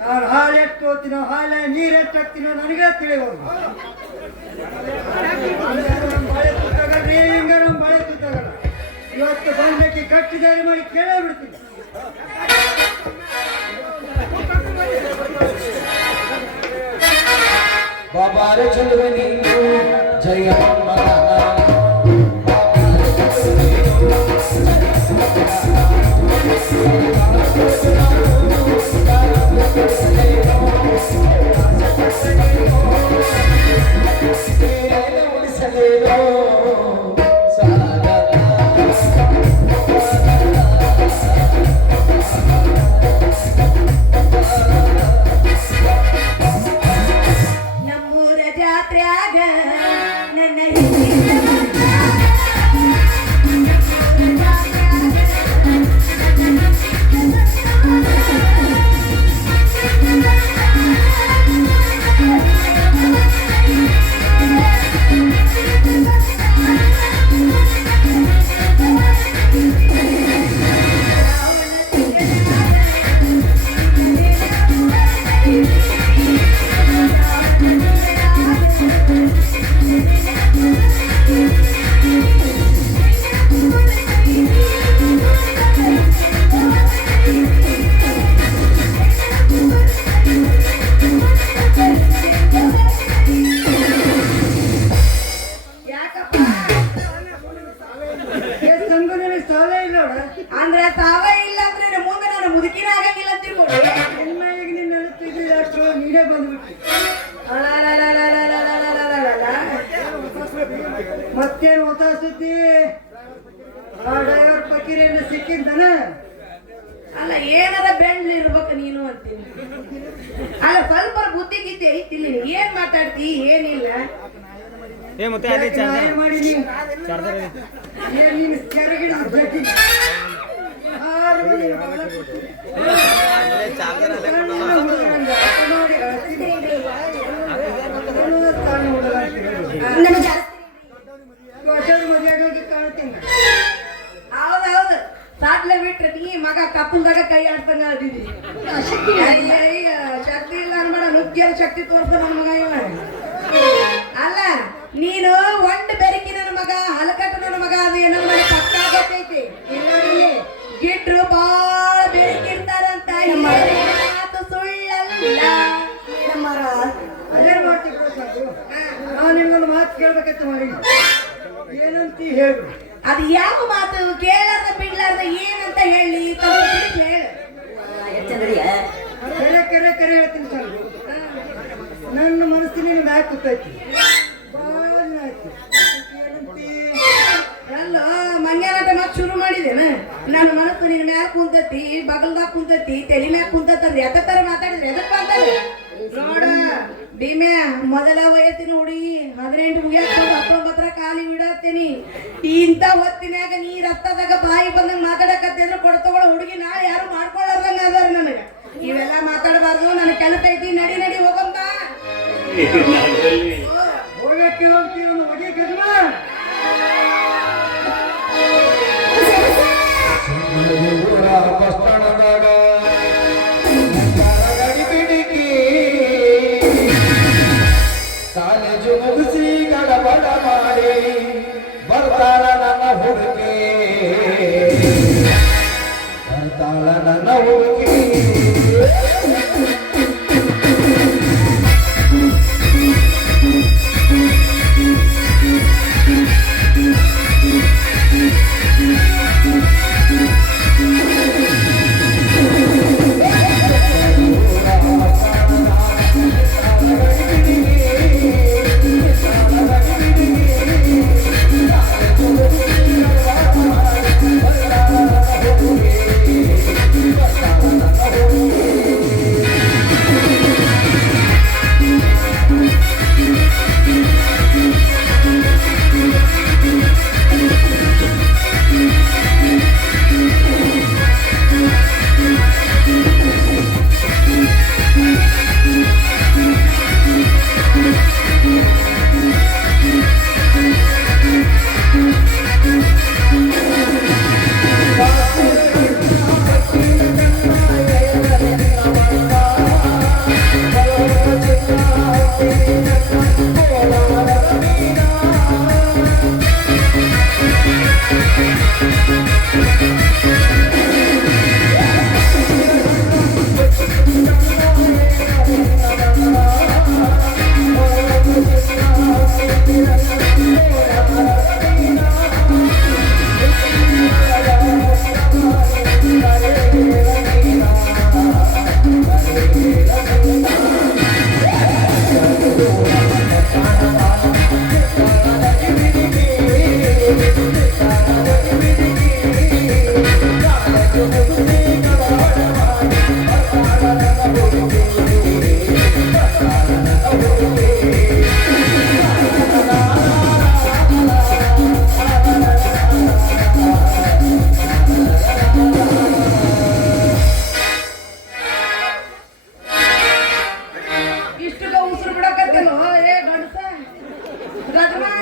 ನಾನು ಹಾಲು ಎಷ್ಟು ಹೋಗ್ತೀನೋ ಹಾಲ ನೀರು ಎಷ್ಟು ಹಾಕ್ತೀನೋ ನನಗೆ ತಿಳಿಬೋದು. ಬಳೆ ತುತ್ತಗಲ್ರಿ ಹಿಂಗ ನಮ್ಮ ಬಳೆ ತುತ್ತಗಲ್ಲ. ಇವತ್ತು ಬಂದಕ್ಕೆ ಕಟ್ಟಿದಾರಿ ಮಾಡಿ ಕೇಳೇ ಬಿಡ್ತೀನಿ. ಬಾಬಾರೆ ಚಲುವೆ ನೀನು ಜಯ ನಮ್ಮೂರ ಜಾತ್ರ್ಯಾಗ ನನ್ನ ಅಂದ್ರೆ ತಾವೇ ಇಲ್ಲ ಅಂದ್ರೆ ಮುಂದೆ ನಾನು ಮುದುಕಿನ ಆಗಂಗಿಲ್ಲ ಅಂತೀವಿ. ನೀನೇ ಬಂದ್ಬಿಟ್ಟು ಮತ್ತೇನು ಹೊಸ ಸುದ್ದಿ? ಆ ಡ್ರೈವರ್ ಪಕೀರೇನ ಸಿಕ್ಕಿದ್ದಾನ? ಅಲ್ಲ ಏನಾರ ಬೆಂಡ್ ಇರ್ಬೇಕು ನೀನು ಅಂತೀನಿ. ಅಲ್ಲ ಸ್ವಲ್ಪ ಬುದ್ಧಿ ಗಿದ್ದಿ ಐತಿ ಇಲ್ಲಿ. ಏನ್ ಮಾತಾಡ್ತಿ ಏನಿಲ್ಲ. ಮಾಡಿ ನೀನು ಕೆರಗಿಡ ಹೌದೌದು ಸಾಟ್ಲೆ ಬಿಟ್ರೆ ನೀ ಮಗ ಕಪ್ಪಲ್ದಾಗ ಕೈ ಆಡ್ತಂಗ ಅದಿದಿ. ಶಕ್ತಿ ಇಲ್ಲ ಅನ್ಬೇಡ, ನುಗ್ಗಿಯ ಶಕ್ತಿ ತೋರ್ಸ ನನ್ನ ಮಗ ಇವ. ಅಲ್ಲ ನೀನು ಒಂದ್ ಬೆರಕಿ ನನ್ನ ಮಗ, ಹಲಕಟ್ಟು ನನ್ನ ಮಗ, ಅದು ಏನೋ ನನಗೆ ಪಕ್ಕ ಗೊತ್ತೈತಿ. ಇಲ್ಲಿ ಗಿಟ್ರು ಬಾಳ ಬೆರಕಿರ್ತಾರಂತ ಮಾತು ಸುಳ್ಳಲ್ಲ. ಅದೇ ಮಾಡ್ತಿದ್ರು ಸಾಕು. ನಾನು ನಿಮ್ಮನ್ನು ಮಾತು ಕೇಳ್ಬೇಕಂತ ಮಾಡಿ ಏನಂತ ಹೇಳು. ಅದು ಯಾವ ಮಾತು? ಕೇಳಾರ್ದ ಬಿಡ್ಲಾರ್ದ ಏನಂತ ಹೇಳಿ ಹೇಳು. ಕೆರೆ ಕೆರೆ ಕೆರೆ ಹೇಳ್ತೀನಿ ಸರ್. ನನ್ನ ಮನಸ್ಸಿನ ಮ್ಯಾಕ್ ಕೂತೈತಿ. ಎಲ್ಲ ಮಂಗ್ಯಾನಾಟ ಮತ್ ಶುರು ಮಾಡಿದೇನ? ನನ್ನ ಮನಸ್ಸು ನಿನ್ ಮ್ಯಾಗ ಕುಂತತಿ, ಬಗಲ್ದಾಗ ಕುಂತತಿ, ತಲೆ ಮ್ಯಾಗ ಕುಂತತ್ರಿ. ಎತ್ತ ತರ ಮಾತಾಡಿದ್ರೆ ಎದಕ್ ಮಾತಾಡಿ ನೋಡ ಭೀಮೆ. ಮೊದಲ ವಯಸ್ಸಿನ ಹುಡುಗಿ 18 ಮುಗಿಯಾಕ 19 ಕಾಲಿ ಬಿಡತ್ತೀನಿ. ಇಂತ ಹೊತ್ತಿನಾಗ ನೀ ರಸ್ತದಾಗ ಬಾಯಿ ಬಂದಂಗ ಮಾತಾಡಕತ್ತಿದ್ರೆ ಕೊಡ್ತಗೊಳ ಹುಡುಗಿ ನಾ ಯಾರು ಮಾಡ್ಕೊಳ್ಳಾರ್ದಂಗ ಅದಾರ ನನಗ. ಇವೆಲ್ಲ ಮಾತಾಡಬಾರ್ದು. ನನ್ನ ಕೆಲಸ ಐತಿ. ನಡಿ ನಡಿ ಹೋಗಂಬ. ಹೋಗಕ್ಕೆ ಹೋಗ್ತೀವಿ ಹೊಗೆ ಗಜಮ. ಬಸ್ತಾನದಾಗ ಗಡಿಬಿಡಿಕಿ ಕಾಲೇಜು ಮುಗಿಸಿ ಗಡಬಡ ಮಾಡಿ ಬರ್ತಾರ ನನ್ನ ಹುಡುಗಿ. ರಗಡ